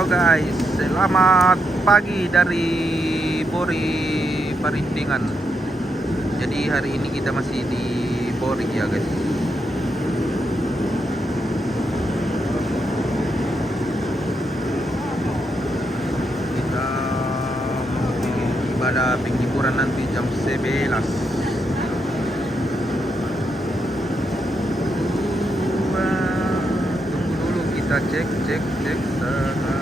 Halo guys, selamat pagi dari Bori Parindingan. Jadi hari ini kita masih di Bori ya guys. Kita mau ibadah penghiburan nanti jam 11. Tunggu dulu, kita cek sana.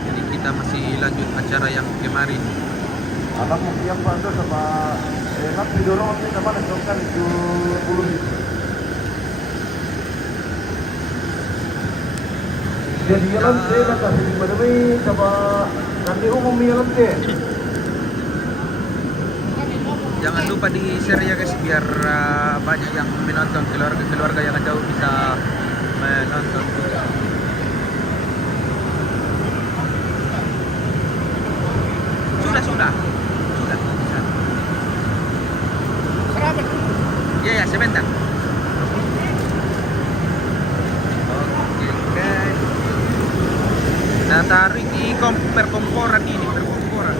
Jadi kita masih lanjut acara yang kemarin. Anak mau yang Pak Ando sama enak didorong nanti sama nonton itu 10. Jadi jalan saya kata sini pada coba nanti umum jalan deh. Jangan lupa di share ya guys, biar banyak yang menonton, keluarga yang jauh bisa menonton juga. Sudah. Berapa? Ya, sebentar. Oke guys. Nah, tarik di perkomporan ini, perkomporan.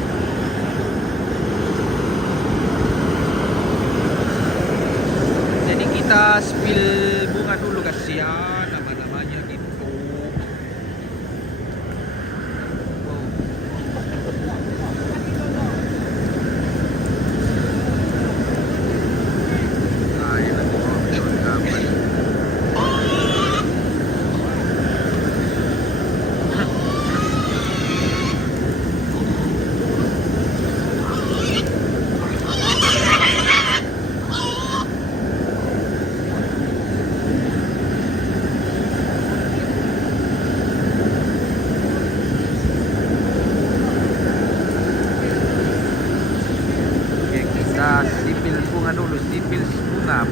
Jadi kita spill bunga dulu kasihan nama-namanya gitu. Wow. Nah, ini nanti mau kapan? Oke, kita sipil bunga dulu, sipil bunga.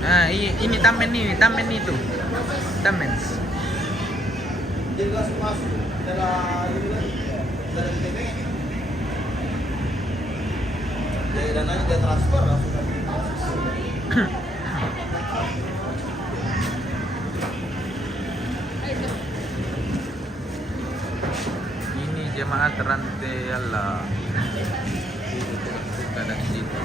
Nah, ini tamen itu. Tamen. Jadi langsung masuk dalam ini lagi dari TP. Jadi dananya dia transfer langsung ke Ini jemaat rantai Allah. Buka dari situ.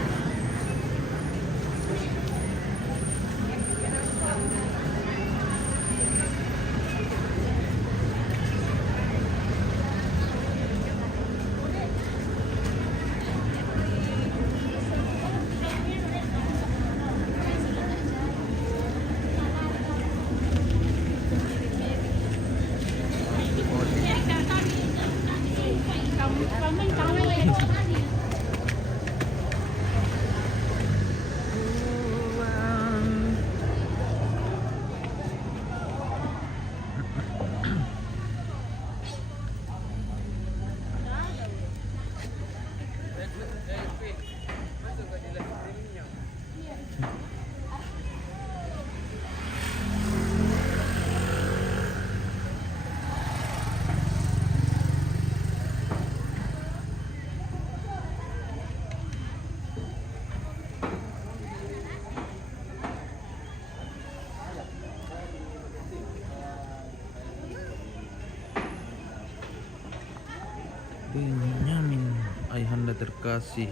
Benyamin, ayahanda terkasih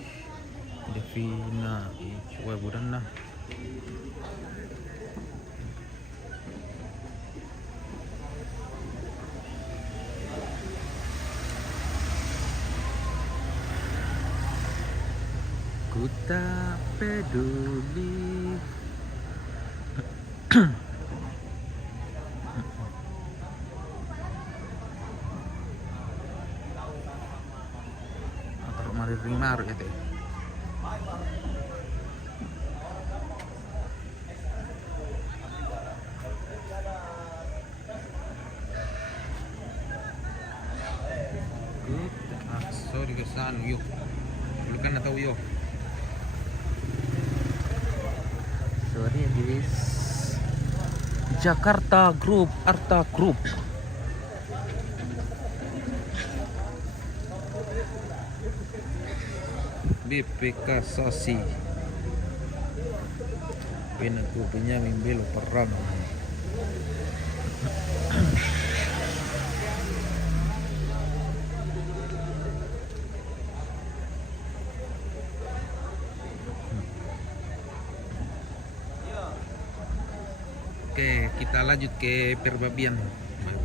Devina, coba budan lah. Ku tak peduli. Atau mari rimar gitu. Sorry kesan yuk. Bukan atau yuk. Sorry ya guys. Jakarta Group, Arta Group. BPK Sasi. Penaku Benyamin Belo Perang. Oke, kita lanjut ke Perbabian.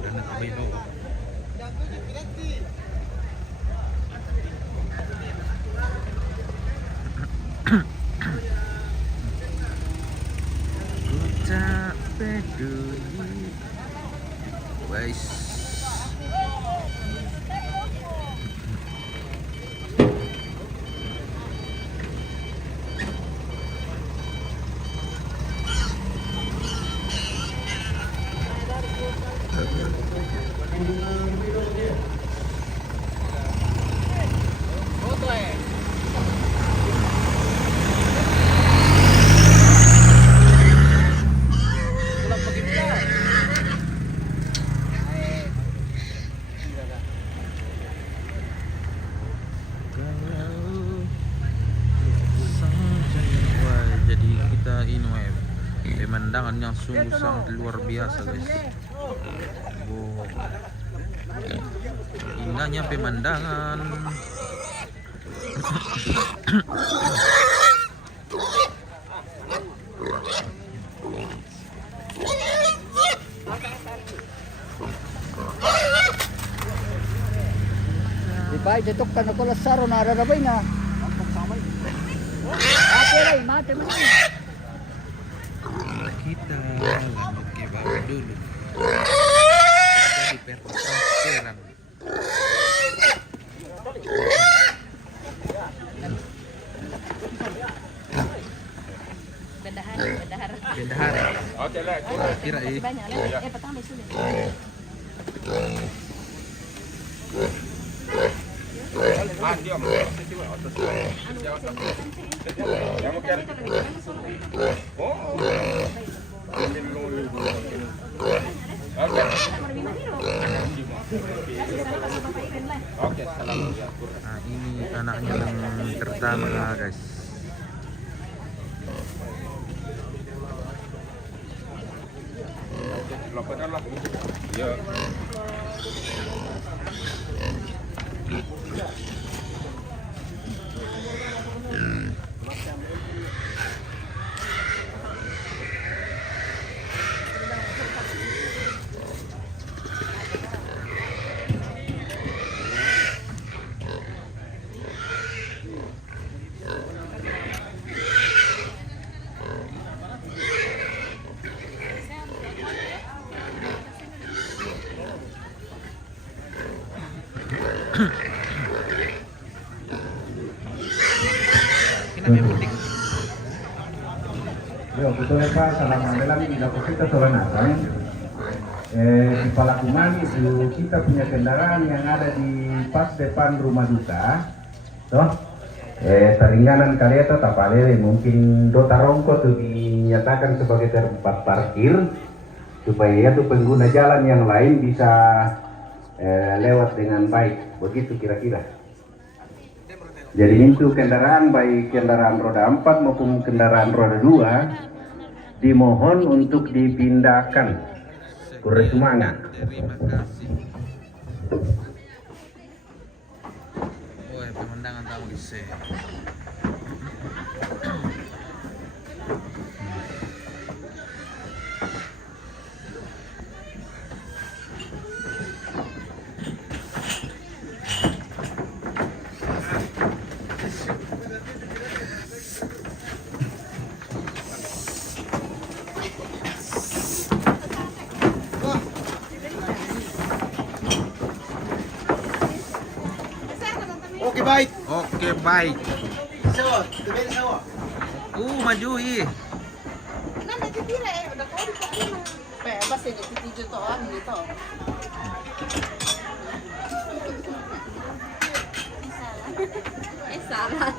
Mana Belo. Ku tak peduli. Guys. Jadi kita ini pemandangan yang sungguh sangat luar biasa guys. Wow. Indahnya pemandangan. Di ba, jetok ka na ko lasaro na rarabay na. Ate ray, mate man. Kita lanjut ke bawah dulu. Jadi pertransferan. Bendahar. Oke lah. Kira ini. Banyak pertama sulit. Nah, ini anaknya yang pertama guys. Ya. Yo, betul ya Pak, salam ambelan di dapur kita Solanatan. Di Palakuman itu kita punya kendaraan yang ada di pas depan rumah duka. Toh, taringanan kalian tak palele mungkin dota rongko tuh dinyatakan sebagai tempat parkir supaya ya tuh pengguna jalan yang lain bisa lewat dengan baik. Begitu kira-kira. Jadi itu kendaraan baik kendaraan roda 4 maupun kendaraan roda 2 dimohon untuk dipindahkan ke Resumanga. Terima kasih. Sí. Oke baik. Oke, baik. Sawa, tumben sawa. Maju ih. Bebas ini, video toan gitu. Salah.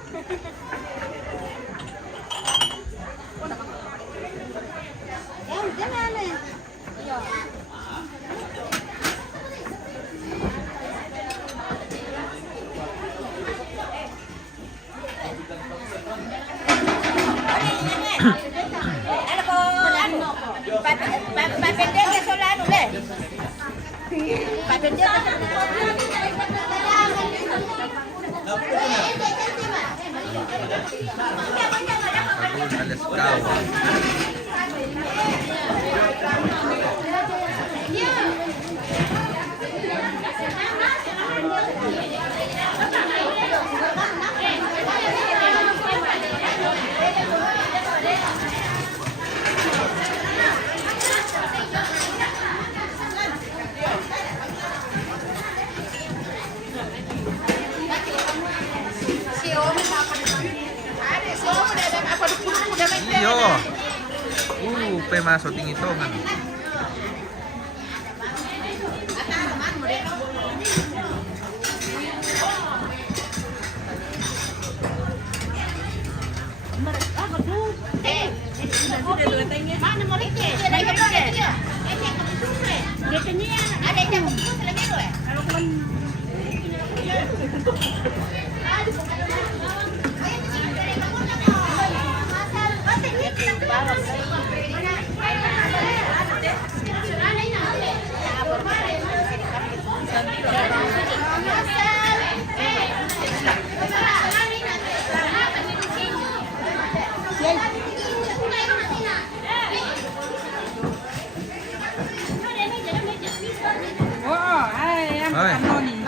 Jangan ya. Papendeka solano le. Papendeka. Alas kau. Iyo. Pemasok tingitongan. Mana mau ini? Ada yang lagi loh.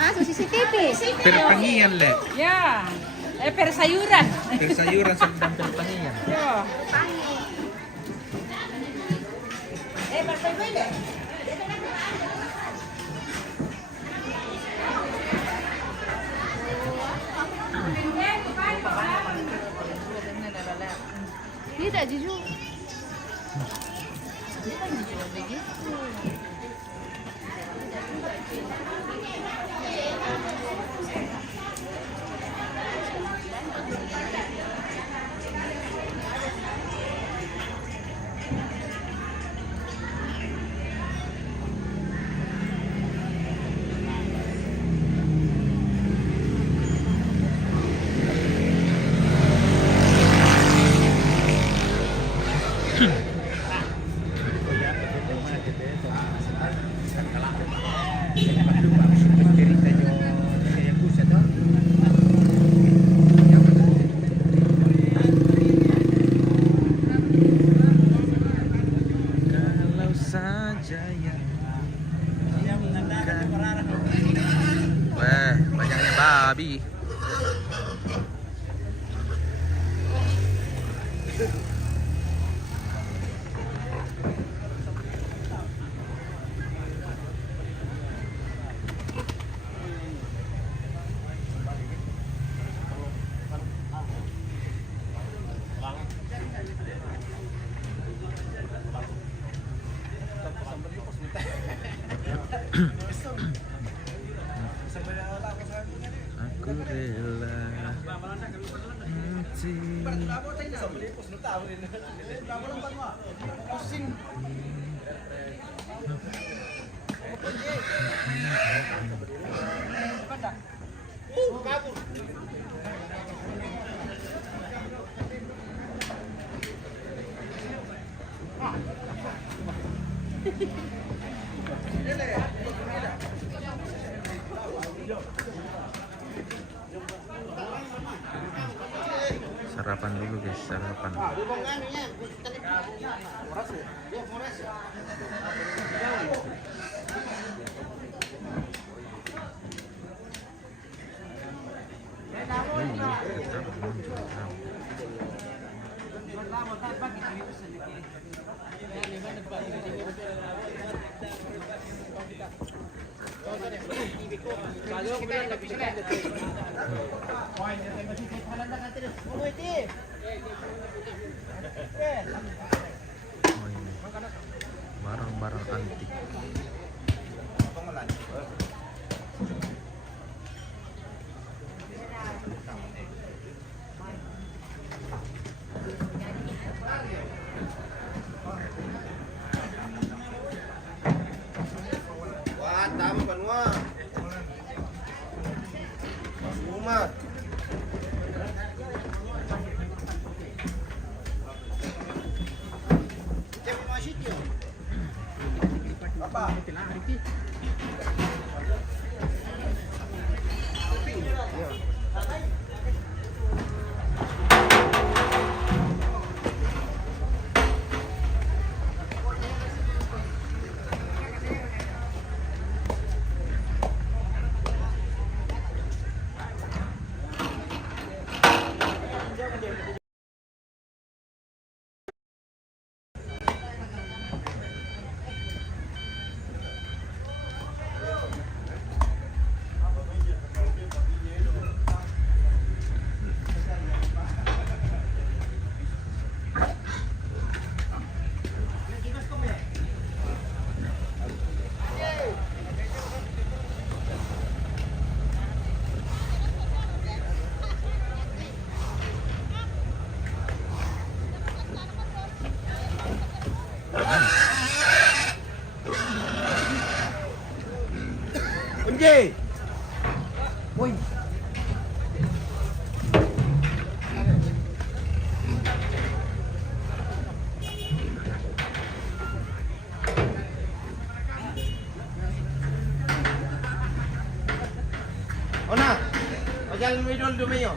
Masuk CCTV. Perpangian le. Ya, persayuran. Persayuran sa dan perpangian. Ya. Tidak jujur. Kalau saja yang wah, banyaknya babi. Aku rela mati. sarapan dulu guys, sarapan. Oh, ini barang-barang antik. Wah, tama pa nga. Umat. Cek mga sityo. Apa? Unji. Woi. Ona, ojal midol dumayo.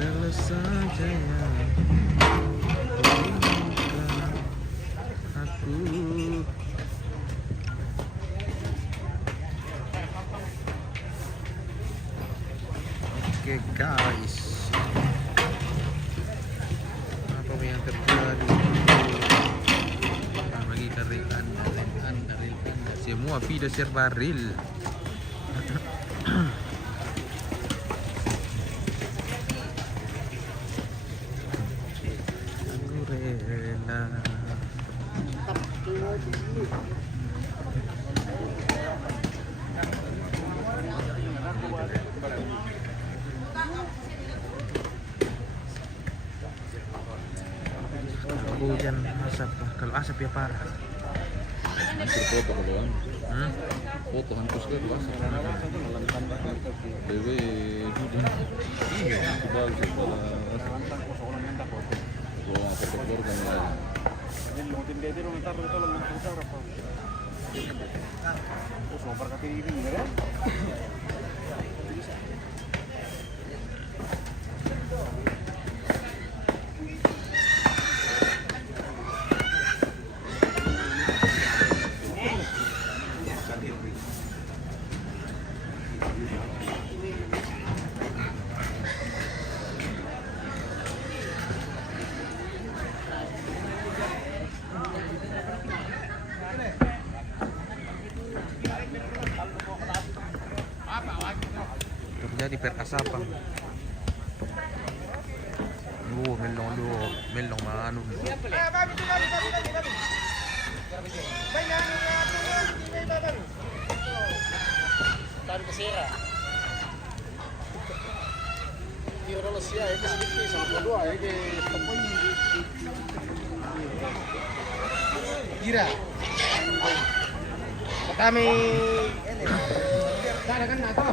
Kalau saja yang aku. Oke guys, apa yang terjadi? Bagi rel anda, semua video serba real. Hujan asap lah. Kalau asap ya parah. Foto ko doon. Foto hampus ko ba? Bebe, hujan. Iya. Bagus pala. Gua protektor kan ya. jadi perkasapang. Melong maano. Gira. Kami ini. Sana kan nato.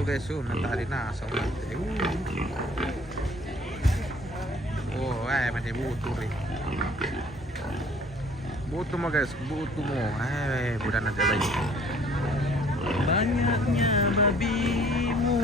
Guys, natali na sa ulit. Masih butuh rin. Butuh mo guys, butuh mo. Budak na sabay. Banyaknya babimu.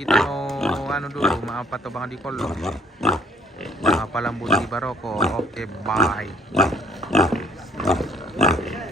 Kita mau anu dulu, maaf atau bang di kolong. Palambut di Baroko. Oke, bye.